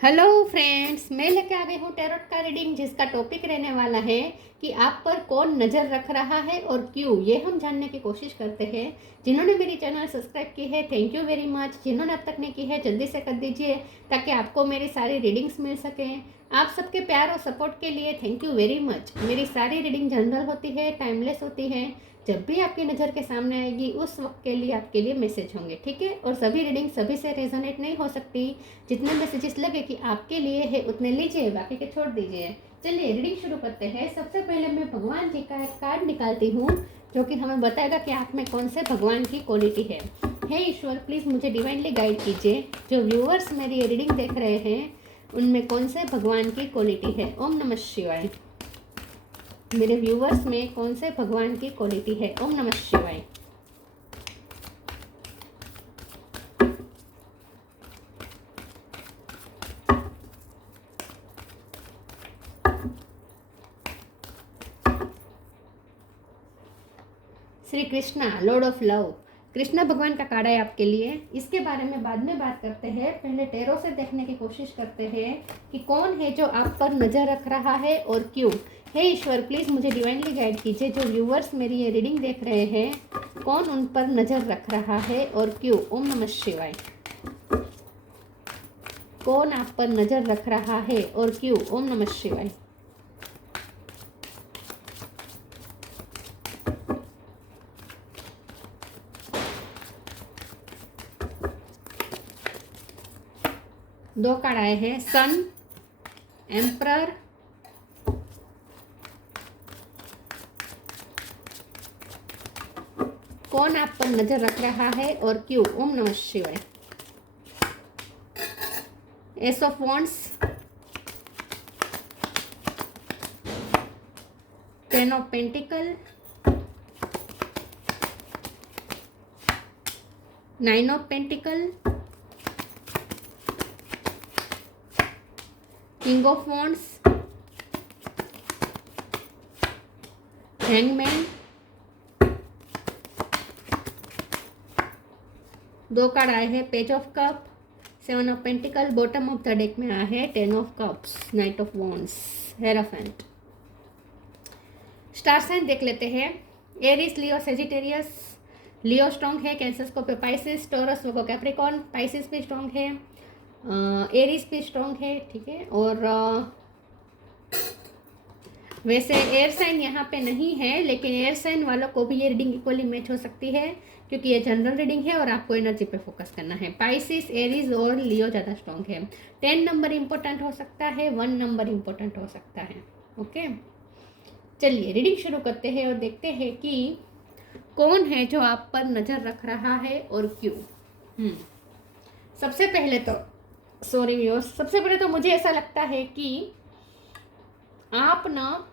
Hello friends, मैं लेके आ गई हूँ टैरोट का रीडिंग, जिसका टॉपिक रहने वाला है कि आप पर कौन नज़र रख रहा है और क्यों। ये हम जानने की कोशिश करते हैं। जिन्होंने मेरी चैनल सब्सक्राइब की है, थैंक यू वेरी मच। जिन्होंने अब तक नहीं की है, जल्दी से कर दीजिए ताकि आपको मेरी सारी रीडिंग्स मिल सकें। आप सबके प्यार और सपोर्ट के लिए थैंक यू वेरी मच। मेरी सारी रीडिंग जनरल होती है, टाइमलेस होती है। जब भी आपकी नज़र के सामने आएगी उस वक्त के लिए आपके लिए मैसेज होंगे, ठीक है। और सभी रीडिंग सभी से रेजोनेट नहीं हो सकती। जितने मैसेजेस लगे कि आपके लिए है उतने लीजिए, बाकी के छोड़ दीजिए। चलिए रीडिंग शुरू करते हैं। सबसे पहले मैं भगवान जी का एक कार्ड निकालती हूँ जो कि हमें बताएगा कि आप में कौन से भगवान की क्वालिटी है। हे ईश्वर, प्लीज़ मुझे डिवाइनली गाइड कीजिए। जो व्यूअर्स मेरी ये रीडिंग देख रहे हैं उनमें कौन से भगवान की क्वालिटी है। ओम नमः शिवाय। मेरे व्यूअर्स में कौन से भगवान की क्वालिटी है। ओम नमः शिवाय। Shri Krishna, Lord of love. Krishna भगवान का कार्ड है आपके लिए। इसके बारे में बाद में बात करते हैं, पहले टैरो से देखने की कोशिश करते हैं कि कौन है जो आप पर नज़र रख रहा है और क्यों। हे ईश्वर, प्लीज़ मुझे डिवाइनली गाइड कीजिए। जो व्यूअर्स मेरी ये रीडिंग देख रहे हैं, कौन उन पर नज़र रख रहा है और क्यों। ओम नमः शिवाय। कौन आप पर नज़र रख रहा है और क्यों। ओम नमः शिवाय। दो कार्ड आए हैं, सन, एम्परर, कौन आप पर नजर रख रहा है और क्यों। ओम नमः शिवाय। Ace of wands, ten of pentacle, nine of pentacle, king of wands, hangman. दो कार्ड आए हैं, page of cup, seven of pentacle. Bottom of the deck में आया है ten of cups, knight of wands, hierophant. Star sign देख लेते हैं। Aries, Leo, Sagittarius. Leo strong है, Cancer, Scorpio, Pisces, Taurus, Virgo, Capricorn. Pisces भी strong है, Aries भी स्ट्रॉन्ग है, ठीक है। और वैसे एयर साइन यहाँ पे नहीं है, लेकिन एयर साइन वालों को भी ये रीडिंग इक्वली मैच हो सकती है, क्योंकि ये जनरल रीडिंग है और आपको एनर्जी पे फोकस करना है। पाइसिस, एरीज और लियो ज़्यादा स्ट्रॉन्ग है। 10 नंबर इंपॉर्टेंट हो सकता है, 1 नंबर इंपॉर्टेंट हो सकता है। ओके, चलिए रीडिंग शुरू करते हैं और देखते हैं कि कौन है जो आप पर नज़र रख रहा है और क्यों। सबसे पहले तो सॉरी व्यूअर्स, सबसे पहले तो मुझे ऐसा लगता है कि आप ना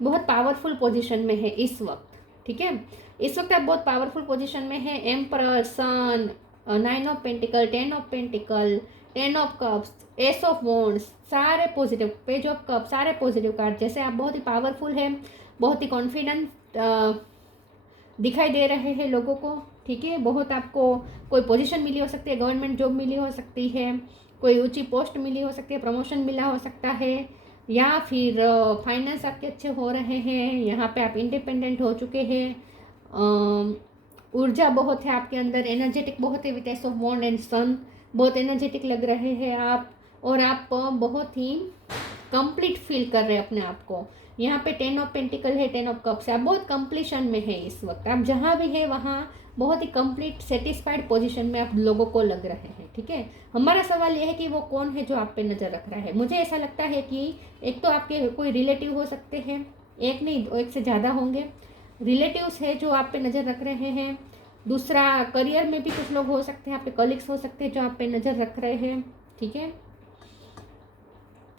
बहुत पावरफुल पोजीशन में है इस वक्त, ठीक है। इस वक्त आप बहुत पावरफुल पोजीशन में है। Emperor, sun, nine of pentacles, ten of pentacles, ten of cups, ace of wands, सारे पॉजिटिव। पेज ऑफ कप, सारे पॉजिटिव कार्ड। जैसे आप बहुत ही पावरफुल हैं, बहुत ही कॉन्फिडेंट दिखाई दे रहे हैं लोगों को, ठीक है। बहुत आपको कोई पोजीशन मिली हो सकती है, गवर्नमेंट जॉब मिली हो सकती है, कोई ऊंची पोस्ट मिली हो सकती है, प्रमोशन मिला हो सकता है, या फिर फाइनेंस आपके अच्छे हो रहे हैं। यहाँ पे आप इंडिपेंडेंट हो चुके हैं। ऊर्जा बहुत है आपके अंदर, एनर्जेटिक बहुत है। With ace of wand and sun, बहुत एनर्जेटिक लग रहे हैं आप, और आप बहुत ही कंप्लीट फील कर रहे हैं अपने आप को। यहाँ पे 10 ऑफ पेंटिकल है, 10 ऑफ कप्स है। आप बहुत कंप्लीशन में है इस वक्त। आप जहाँ भी है वहाँ बहुत ही कंप्लीट सेटिस्फाइड पोजीशन में आप लोगों को लग रहे हैं, ठीक है। हमारा सवाल यह है कि वो कौन है जो आप पे नज़र रख रहा है। मुझे ऐसा लगता है कि एक तो आपके कोई रिलेटिव हो सकते हैं, एक नहीं एक से ज़्यादा होंगे। रिलेटिव्स है जो आप पे नज़र रख रहे हैं। दूसरा, करियर में भी कुछ लोग हो सकते हैं, आपके कलीग्स हो सकते हैं जो आप पे नज़र रख रहे हैं, ठीक है।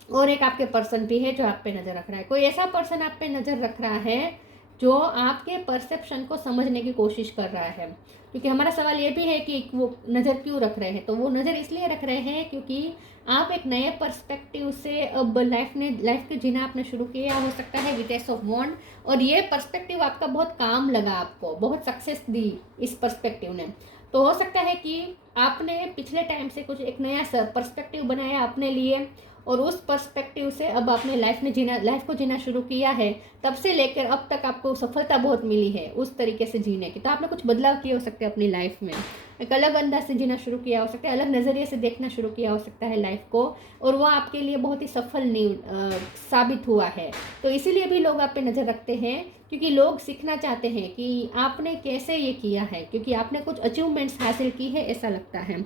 और एक आपके पर्सन भी है जो आप पे नज़र रख रहा है। कोई ऐसा पर्सन आप पे नज़र रख रहा है जो आपके परसेप्शन को समझने की कोशिश कर रहा है। क्योंकि हमारा सवाल ये भी है कि वो नज़र क्यों रख रहे हैं। तो वो नज़र इसलिए रख रहे हैं क्योंकि आप एक नए पर्सपेक्टिव से अब लाइफ के जीना आपने शुरू किया हो सकता है विद एस ऑफ वॉन्ड। और ये पर्सपेक्टिव आपका बहुत काम लगा, आपको बहुत सक्सेस दी इस पर्सपेक्टिव ने। तो हो सकता है कि आपने पिछले टाइम से कुछ एक नया पर्सपेक्टिव बनाया अपने लिए और उस पर्सपेक्टिव से अब आपने लाइफ को जीना शुरू किया है, तब से लेकर अब तक आपको सफलता बहुत मिली है उस तरीके से जीने की। तो आपने कुछ बदलाव किए हो सकते हैं अपनी लाइफ में, एक अलग अंदाज से जीना शुरू किया हो सकता है, अलग नज़रिए से देखना शुरू किया हो सकता है लाइफ को, और वो आपके लिए बहुत ही सफल साबित हुआ है। तो इसीलिए भी लोग आप पे नज़र रखते हैं, क्योंकि लोग सीखना चाहते हैं कि आपने कैसे ये किया है, क्योंकि आपने कुछ अचीवमेंट्स हासिल की है ऐसा लगता है।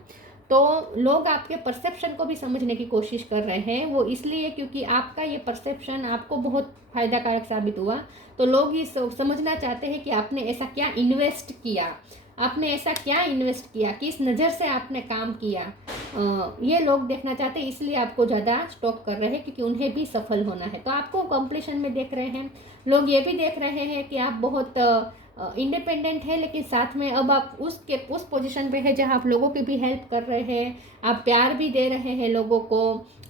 तो लोग आपके परसेप्शन को भी समझने की कोशिश कर रहे हैं, वो इसलिए क्योंकि आपका ये परसेप्शन आपको बहुत फ़ायदा कारक साबित हुआ। तो लोग ये समझना चाहते हैं कि आपने ऐसा क्या इन्वेस्ट किया, आपने ऐसा क्या इन्वेस्ट किया, किस नज़र से आपने काम किया, ये लोग देखना चाहते हैं, इसलिए आपको ज़्यादा स्टॉक कर रहे हैं, क्योंकि उन्हें भी सफल होना है। तो आपको कंपटीशन में देख रहे हैं लोग, ये भी देख रहे हैं कि आप बहुत इंडिपेंडेंट है, लेकिन साथ में अब आप उस पोजीशन पे है जहाँ आप लोगों की भी हेल्प कर रहे हैं, आप प्यार भी दे रहे हैं लोगों को,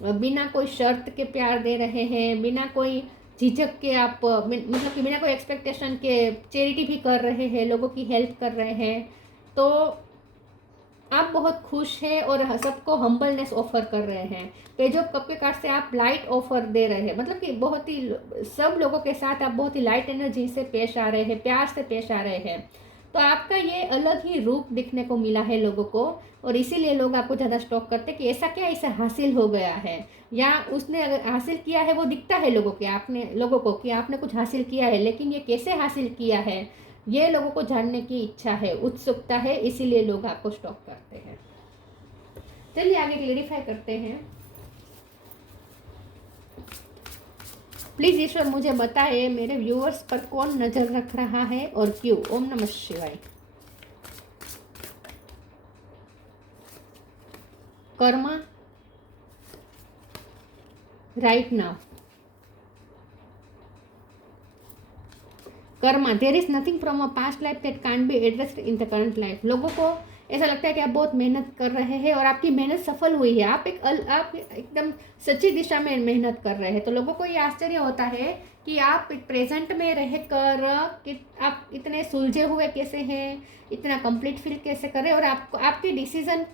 बिना कोई शर्त के प्यार दे रहे हैं, बिना कोई झिझक के आप मतलब कि बिना कोई एक्सपेक्टेशन के चैरिटी भी कर रहे हैं, लोगों की हेल्प कर रहे हैं। तो आप बहुत खुश हैं और सबको हम्बलनेस ऑफर कर रहे हैं। पेज ऑफ कप के कार्ड से आप लाइट ऑफर दे रहे हैं, मतलब कि बहुत ही सब लोगों के साथ आप बहुत ही लाइट एनर्जी से पेश आ रहे हैं, प्यार से पेश आ रहे हैं। तो आपका ये अलग ही रूप दिखने को मिला है लोगों को, और इसीलिए लोग आपको ज़्यादा स्टॉक करते हैं कि ऐसा क्या इसे हासिल हो गया है, या उसने अगर हासिल किया है वो दिखता है लोगों को कि आपने कुछ हासिल किया है, लेकिन ये कैसे हासिल किया है ये लोगों को जानने की इच्छा है, उत्सुकता है, इसीलिए लोग आपको स्टॉक करते हैं। चलिए आगे क्लेरिफाई करते हैं। प्लीज ईश्वर मुझे बताए मेरे व्यूअर्स पर कौन नजर रख रहा है और क्यों। ओम नमः शिवाय। Karma right now, karma there is nothing from a past life that can't be addressed in the current life. लोगों को ऐसा लगता है कि आप बहुत मेहनत कर रहे हैं और आपकी मेहनत सफल हुई है, आप एकदम सच्ची दिशा में मेहनत कर रहे हैं। तो लोगों को ये आश्चर्य होता है कि आप प्रेजेंट में रहकर कि आप इतने सुलझे हुए कैसे हैं, इतना कंप्लीट फील कैसे कर रहे हैं, और आपको आपके डिसीजन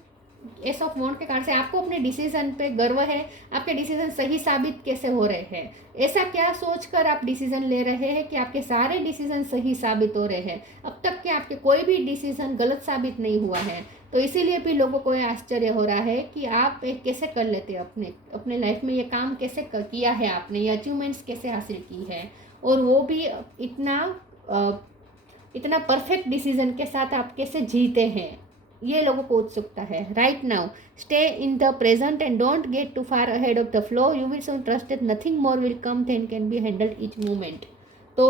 एस ऑफ वॉन्ड के कारण से आपको अपने डिसीजन पे गर्व है, आपके डिसीजन सही साबित कैसे हो रहे हैं, ऐसा क्या सोचकर आप डिसीजन ले रहे हैं कि आपके सारे डिसीजन सही साबित हो रहे हैं, अब तक के आपके कोई भी डिसीजन गलत साबित नहीं हुआ है। तो इसीलिए भी लोगों को यह आश्चर्य हो रहा है कि आप कैसे कर लेते हैं अपने लाइफ में ये काम कैसे किया है आपने, ये अचीवमेंट्स कैसे हासिल की है, और वो भी इतना परफेक्ट डिसीजन के साथ आप कैसे जीते हैं, ये लोगों को उत्सुकता है। Right now stay in the present and don't get too far ahead of the flow, you will soon trust that nothing more will come than can be handled each moment. तो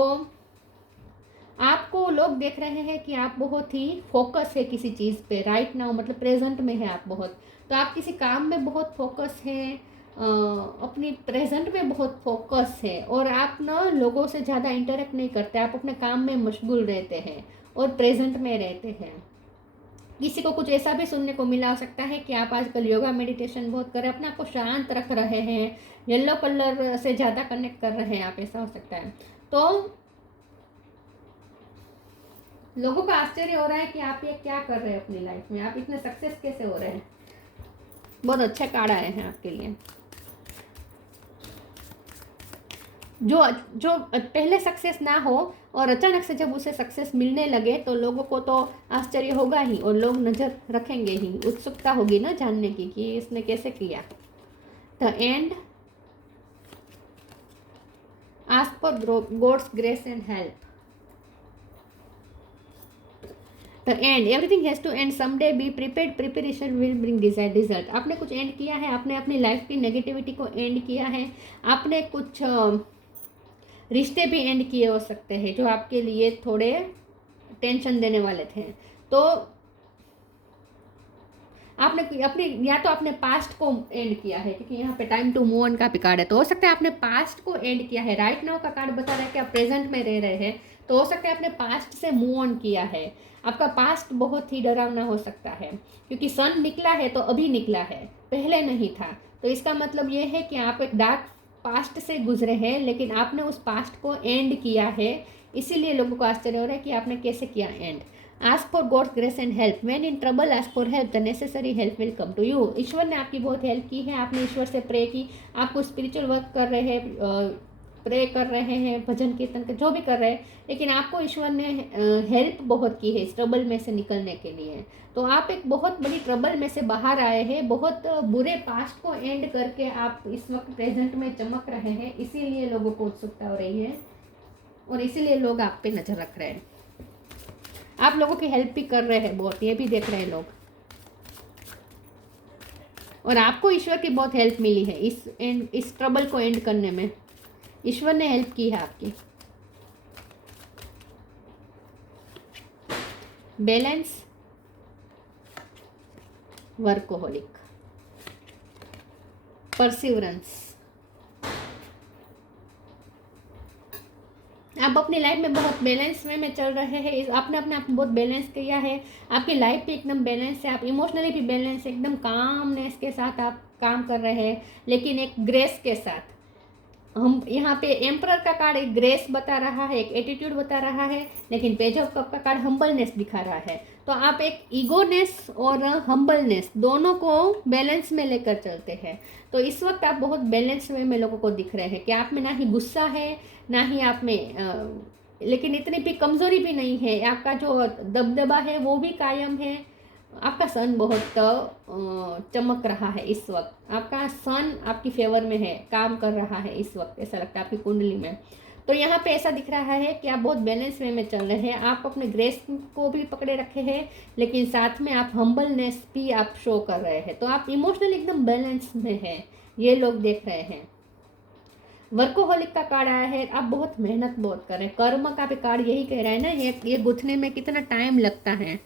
आपको लोग देख रहे हैं कि आप बहुत ही फोकस है किसी चीज़ पे, राइट नाउ मतलब प्रेजेंट में है आप बहुत, तो आप किसी काम में बहुत फोकस है, अपनी प्रेजेंट में बहुत फोकस है, और आप ना लोगों से ज़्यादा इंटरेक्ट नहीं करते, आप अपने काम में मशगूल रहते हैं और प्रेजेंट में रहते हैं। किसी को कुछ ऐसा भी सुनने को मिला सकता है कि आप आजकल योगा मेडिटेशन बहुत कर रहे हैं, अपने आप को शांत रख रहे हैं, येलो कलर से ज़्यादा कनेक्ट कर रहे हैं आप, ऐसा हो सकता है। तो लोगों का आश्चर्य हो रहा है कि आप ये क्या कर रहे हैं अपनी लाइफ में, आप इतने सक्सेस कैसे हो रहे हैं। बहुत अच्छे कार्ड आए हैं आपके लिए। जो पहले सक्सेस ना हो और अचानक से जब उसे सक्सेस मिलने लगे तो लोगों को तो आश्चर्य होगा ही, और लोग नज़र रखेंगे ही, उत्सुकता होगी ना जानने की कि इसने कैसे किया। The end ask for God's grace and help. The end everything has to end someday, be prepared, preparation will bring desired result. आपने कुछ एंड किया है, आपने अपनी लाइफ की नेगेटिविटी को एंड किया है, आपने कुछ रिश्ते भी एंड किए हो सकते हैं जो आपके लिए थोड़े टेंशन देने वाले थे। तो आपने अपनी या तो आपने पास्ट को एंड किया है, क्योंकि यहाँ पे टाइम टू मूव ऑन का भी कार्ड है, तो हो सकता है आपने पास्ट को एंड किया है। राइट नाउ का कार्ड बता रहा है कि आप प्रेजेंट में रह रहे हैं, तो हो सकता है आपने पास्ट से मूव ऑन किया है। आपका पास्ट बहुत ही डरावना हो सकता है, क्योंकि सन निकला है तो अभी निकला है, पहले नहीं था। तो इसका मतलब ये है कि आप एक डार्क पास्ट से गुजरे हैं, लेकिन आपने उस पास्ट को एंड किया है, इसीलिए लोगों को आश्चर्य हो रहा है कि आपने कैसे किया end. Ask for God's grace and help, when in trouble ask for help, the necessary help will come to you. ईश्वर ने आपकी बहुत हेल्प की है, आपने ईश्वर से प्रे की, आपको स्पिरिचुअल वर्क कर रहे हैं, प्रे कर रहे हैं, भजन कीर्तन कर जो भी कर रहे हैं, लेकिन आपको ईश्वर ने हेल्प बहुत की है इस ट्रबल में से निकलने के लिए। तो आप एक बहुत बड़ी ट्रबल में से बाहर आए हैं, बहुत बुरे पास्ट को एंड करके आप इस वक्त प्रेजेंट में चमक रहे हैं, इसीलिए लोगों को उत्सुकता हो रही है और इसीलिए लोग आप पे नज़र रख रहे हैं। आप लोगों की हेल्प भी कर रहे हैं बहुत, ये भी देख रहे हैं लोग, और आपको ईश्वर की बहुत हेल्प मिली है इस ट्रबल को एंड करने में। ईश्वर ने हेल्प की है आपकी। Balance, workaholic, perseverance. आप अपनी लाइफ में बहुत बैलेंस वे में चल रहे हैं, आपने अपने आप को बहुत बैलेंस किया है, आपकी लाइफ भी एकदम बैलेंस है, आप इमोशनली भी बैलेंस है, एकदम कामनेस के साथ आप काम कर रहे हैं, लेकिन एक ग्रेस के साथ। हम यहाँ पे एम्परर का कार्ड एक ग्रेस बता रहा है, एक एटीट्यूड बता रहा है, लेकिन पेज ऑफ कप का कार्ड हम्बलनेस दिखा रहा है। तो आप एक ईगोनेस और हम्बलनेस दोनों को बैलेंस में लेकर चलते हैं। तो इस वक्त आप बहुत बैलेंस वे में लोगों को दिख रहे हैं कि आप में ना ही गुस्सा है, ना ही आप में लेकिन इतनी भी कमज़ोरी भी नहीं है, आपका जो दबदबा है वो भी कायम है। आपका सन बहुत चमक रहा है इस वक्त, आपका सन आपकी फेवर में है, काम कर रहा है इस वक्त, ऐसा लगता है आपकी कुंडली में। तो यहाँ पे ऐसा दिख रहा है कि आप बहुत बैलेंस वे में चल रहे हैं, आप अपने ग्रेस को भी पकड़े रखे हैं, लेकिन साथ में आप हम्बलनेस भी आप शो कर रहे हैं। तो आप इमोशनली एकदम बैलेंस में हैं, ये लोग देख रहे हैं। वर्कोहोलिक का कार्ड आया है, आप बहुत मेहनत बहुत कर रहे हैं, कर्म का भी कार्ड यही कह रहा है ना, ये गुथने में कितना टाइम लगता है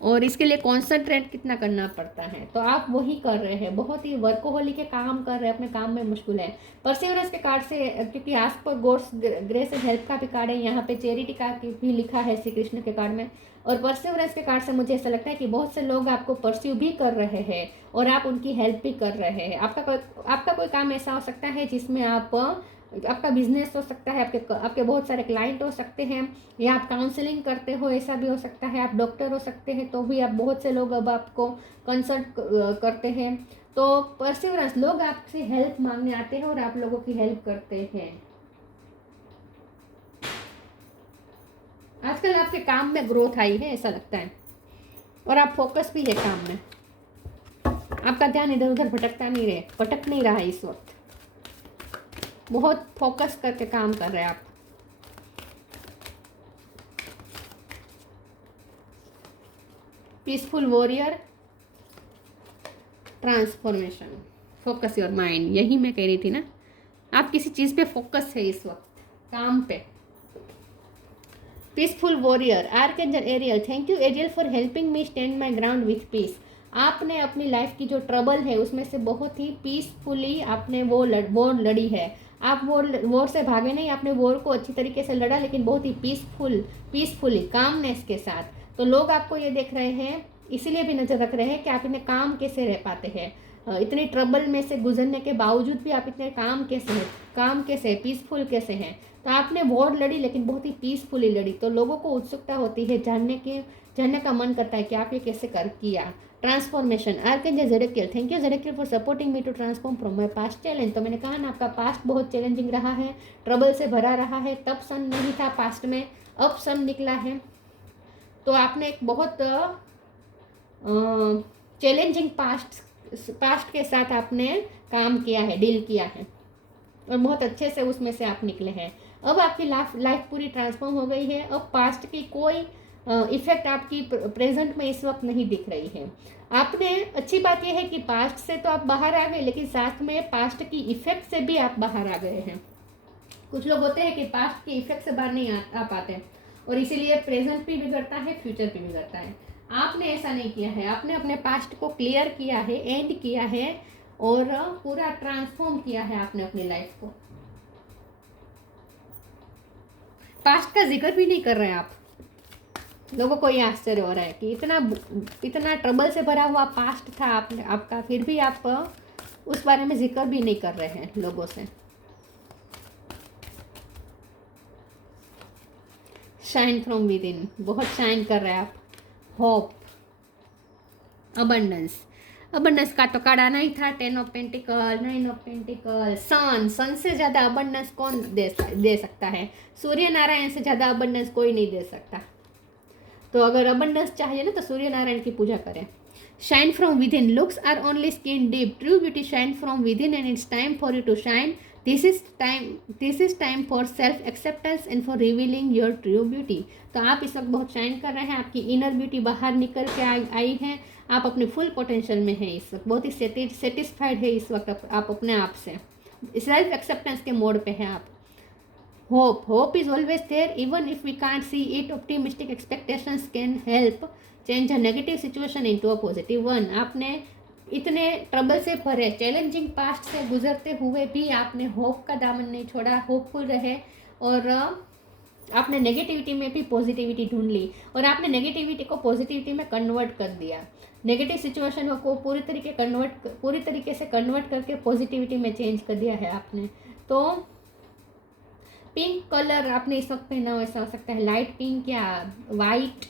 और इसके लिए कॉन्सेंट्रेट कितना करना पड़ता है। तो आप वही कर रहे हैं, बहुत ही वर्कोहोलिक के काम कर रहे हैं, अपने काम में मुश्किल है। परसिवरेंस के कार्ड से, क्योंकि ask for God's grace and help का भी कार्ड है, यहाँ पे चैरिटी का भी लिखा है श्री कृष्ण के कार्ड में, और परसिवरेंस के कार्ड से मुझे ऐसा लगता है कि बहुत से लोग आपको परस्यू भी कर रहे हैं और आप उनकी हेल्प भी कर रहे हैं। आपका कोई काम ऐसा हो सकता है जिसमें आपका बिजनेस हो सकता है, आपके बहुत सारे क्लाइंट हो सकते हैं, या आप काउंसलिंग करते हो, ऐसा भी हो सकता है, आप डॉक्टर हो सकते हैं, तो भी आप बहुत से लोग अब आपको कंसल्ट करते हैं। तो परसिवरेंस, लोग आपसे हेल्प मांगने आते हैं और आप लोगों की हेल्प करते हैं। आजकल आपके काम में ग्रोथ आई है ऐसा लगता है, और आप फोकस भी है काम में, आपका ध्यान इधर उधर भटक नहीं रहा है इस वक्त, बहुत फोकस करके काम कर रहे हैं आप। Peaceful warrior, transformation, focus your mind, यही मैं कह रही थी ना, आप किसी चीज़ पे फोकस है इस वक्त, काम पे। Peaceful warrior, archangel Ariel, thank you Ariel for helping me stand my ground with peace. आपने अपनी लाइफ की जो ट्रबल है उसमें से बहुत ही पीसफुली आपने वो लड़ी है। आप वॉर से भागे नहीं, आपने वॉर को अच्छी तरीके से लड़ा, लेकिन बहुत ही पीसफुली कामनेस के साथ। तो लोग आपको ये देख रहे हैं, इसीलिए भी नज़र रख रहे हैं कि आप इन्हें काम कैसे रह पाते हैं, इतनी ट्रबल में से गुजरने के बावजूद भी आप इतने काम कैसे पीसफुल कैसे हैं। तो आपने वॉर लड़ी, लेकिन बहुत ही पीसफुली लड़ी। तो लोगों को उत्सुकता होती है, जानने का मन करता है कि आप ये कैसे किया। Transformation, archangel Zadkiel, thank you Zadkiel for supporting me to transform from my past challenge. तो मैंने कहा ना, आपका पास्ट बहुत चैलेंजिंग रहा है, ट्रबल से भरा रहा है, तब सन नहीं था पास्ट में, अब सन निकला है। तो आपने एक बहुत चैलेंजिंग पास्ट के साथ आपने काम किया है, डील किया है, और बहुत अच्छे से उसमें से आप निकले हैं। अब आपकी लाइफ पूरी ट्रांसफॉर्म हो गई है, अब पास्ट की कोई इफेक्ट आपकी प्रेजेंट में इस वक्त नहीं दिख रही है। आपने, अच्छी बात यह है कि पास्ट से तो आप बाहर आ गए, लेकिन साथ में पास्ट की इफेक्ट से भी आप बाहर आ गए हैं। कुछ लोग होते हैं कि पास्ट की इफेक्ट से बाहर नहीं आ पाते, और इसीलिए प्रेजेंट भी बिगड़ता है, फ्यूचर भी बिगड़ता है। आपने ऐसा नहीं किया है, आपने अपने पास्ट को क्लियर किया है, एंड किया है, और पूरा ट्रांसफॉर्म किया है आपने अपनी लाइफ को। पास्ट का जिक्र भी नहीं कर रहे हैं आप। लोगों को ये आश्चर्य हो रहा है कि इतना ट्रबल से भरा हुआ पास्ट था आपका, फिर भी आप उस बारे में जिक्र भी नहीं कर रहे हैं लोगों से। शाइन फ्रॉम विद इन, बहुत शाइन कर रहे हैं आप। होप, अबंडेंस, अबंडेंस का तो कार्ड आना ही था, 10 ऑफ पेंटिकल, 9 ऑफ पेंटिकल, सन से ज़्यादा अबंडेंस कौन दे सकता है? सूर्य नारायण से ज़्यादा अबंडेंस कोई नहीं दे सकता। तो अगर अबंडेंस चाहिए ना तो सूर्य नारायण की पूजा करें। Shine from within, looks are only skin deep, true beauty shine from within and it's time for you to shine. This is time for self acceptance and for revealing your true beauty. तो आप इस वक्त बहुत shine कर रहे हैं, आपकी inner beauty बाहर निकल के आई है, आप अपने फुल पोटेंशियल में हैं इस वक्त, बहुत ही सेटिस्फाइड है इस वक्त आप अपने आप से, सेल्फ एक्सेप्टेंस के मोड पे हैं आप। Hope is always there even if we can't see it. Optimistic expectations can help change a negative situation into a positive one. आपने इतने ट्रबल से भरे चैलेंजिंग पास्ट से गुजरते हुए भी आपने होप का दामन नहीं छोड़ा, होपफुल रहे और आपने नेगेटिविटी में भी पॉजिटिविटी ढूंढ ली और आपने नेगेटिविटी को पॉजिटिविटी में कन्वर्ट कर दिया। नेगेटिव सिचुएशन को पूरी तरीके से कन्वर्ट करके पॉजिटिविटी में चेंज कर दिया है आपने। तो पिंक कलर आपने इस वक्त पहना हो, ऐसा हो सकता है लाइट पिंक या वाइट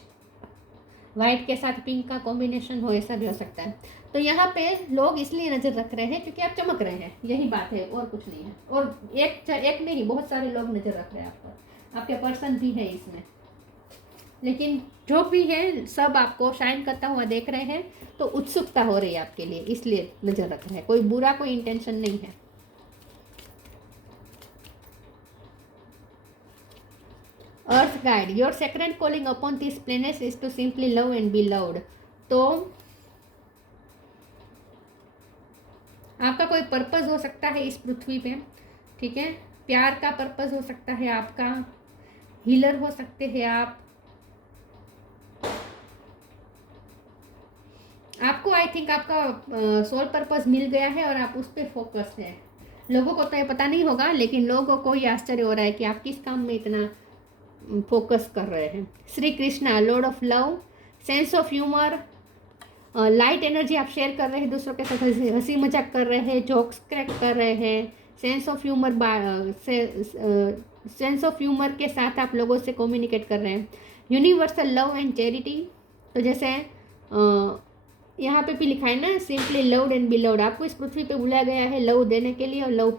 के साथ पिंक का कॉम्बिनेशन हो, ऐसा भी हो सकता है। तो यहाँ पे लोग इसलिए नज़र रख रहे हैं क्योंकि आप चमक रहे हैं, यही बात है और कुछ नहीं है। और एक नहीं, बहुत सारे लोग नज़र रख रहे हैं आप पर, आपके पर्सन भी है इसमें, लेकिन जो भी है सब आपको शाइन करता हुआ देख रहे हैं, तो उत्सुकता हो रही है आपके लिए, इसलिए नज़र रख रहे हैं। कोई बुरा कोई इंटेंशन नहीं है। Earth guide, your sacred calling upon this planet is to simply love and be loved. तो आपका कोई पर्पस हो सकता है इस पृथ्वी पे, ठीक है, प्यार का पर्पस हो सकता है आपका, हीलर हो सकते हैं आपको आई थिंक आपका सोल पर्पस मिल गया है और आप उस पर फोकस है। लोगों को तो ये पता नहीं होगा, लेकिन लोगों को ये आश्चर्य हो रहा है कि आप किस काम में इतना फोकस कर रहे हैं। Shri Krishna, Lord of love, sense of humour, light energy आप शेयर कर रहे हैं, दूसरों के साथ हंसी मजाक कर रहे हैं, जोक्स क्रैक कर रहे हैं, सेंस ऑफ ह्यूमर के साथ आप लोगों से कम्युनिकेट कर रहे हैं। यूनिवर्सल लव एंड चैरिटी, तो जैसे यहाँ पे भी लिखा है ना, simply loved and be loved. आपको इस पृथ्वी पे बुलाया गया है लव देने के लिए और लव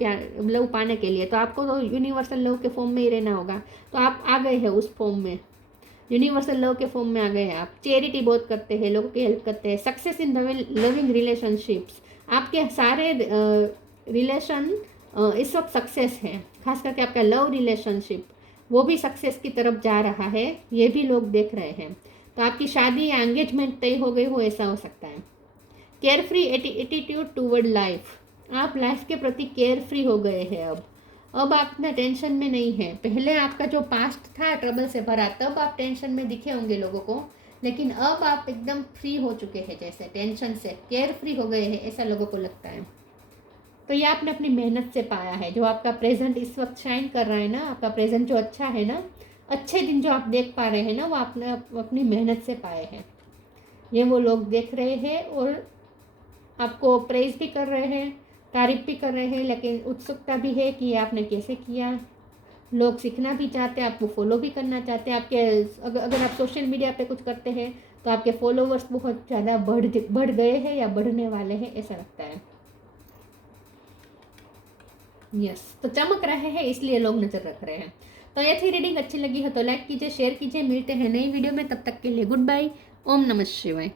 पाने के लिए, तो आपको तो यूनिवर्सल लव के फॉर्म में ही रहना होगा। तो आप आ गए हैं उस फॉर्म में, यूनिवर्सल लव के फॉर्म में आ गए हैं आप। चैरिटी बहुत करते हैं, लोगों की हेल्प करते हैं। सक्सेस इन लविंग रिलेशनशिप्स, आपके सारे रिलेशन इस वक्त सक्सेस हैं, खास करके आपका लव रिलेशनशिप वो भी सक्सेस की तरफ जा रहा है, ये भी लोग देख रहे हैं। तो आपकी शादी या एंगेजमेंट तय हो गई हो, ऐसा हो सकता है। Care free attitude toward life, आप लाइफ के प्रति केयर फ्री हो गए हैं अब आप इतना टेंशन में नहीं है। पहले आपका जो पास्ट था ट्रबल से भरा, तब आप टेंशन में दिखे होंगे लोगों को, लेकिन अब आप एकदम फ्री हो चुके हैं, जैसे टेंशन से केयर फ्री हो गए हैं, ऐसा लोगों को लगता है। तो ये आपने अपनी मेहनत से पाया है। जो आपका प्रेजेंट इस वक्त शाइन कर रहा है ना, आपका प्रेजेंट जो अच्छा है ना, अच्छे दिन जो आप देख पा रहे हैं ना, वो आपने अपनी मेहनत से पाए हैं। ये वो लोग देख रहे हैं और आपको प्रेज भी कर रहे हैं, तारीफ भी कर रहे हैं, लेकिन उत्सुकता भी है कि आपने कैसे किया। लोग सीखना भी चाहते हैं, आपको फॉलो भी करना चाहते हैं। आपके अगर आप सोशल मीडिया पे कुछ करते हैं तो आपके फॉलोवर्स बहुत ज़्यादा बढ़ गए हैं या बढ़ने वाले हैं, ऐसा लगता है। यस, तो चमक रहे हैं इसलिए लोग नज़र रख रहे हैं। तो ये थी रीडिंग, अच्छी लगी हो तो लाइक कीजिए, शेयर कीजिए। मिलते हैं नई वीडियो में, तब तक के लिए गुड बाय। ओम नमः शिवाय।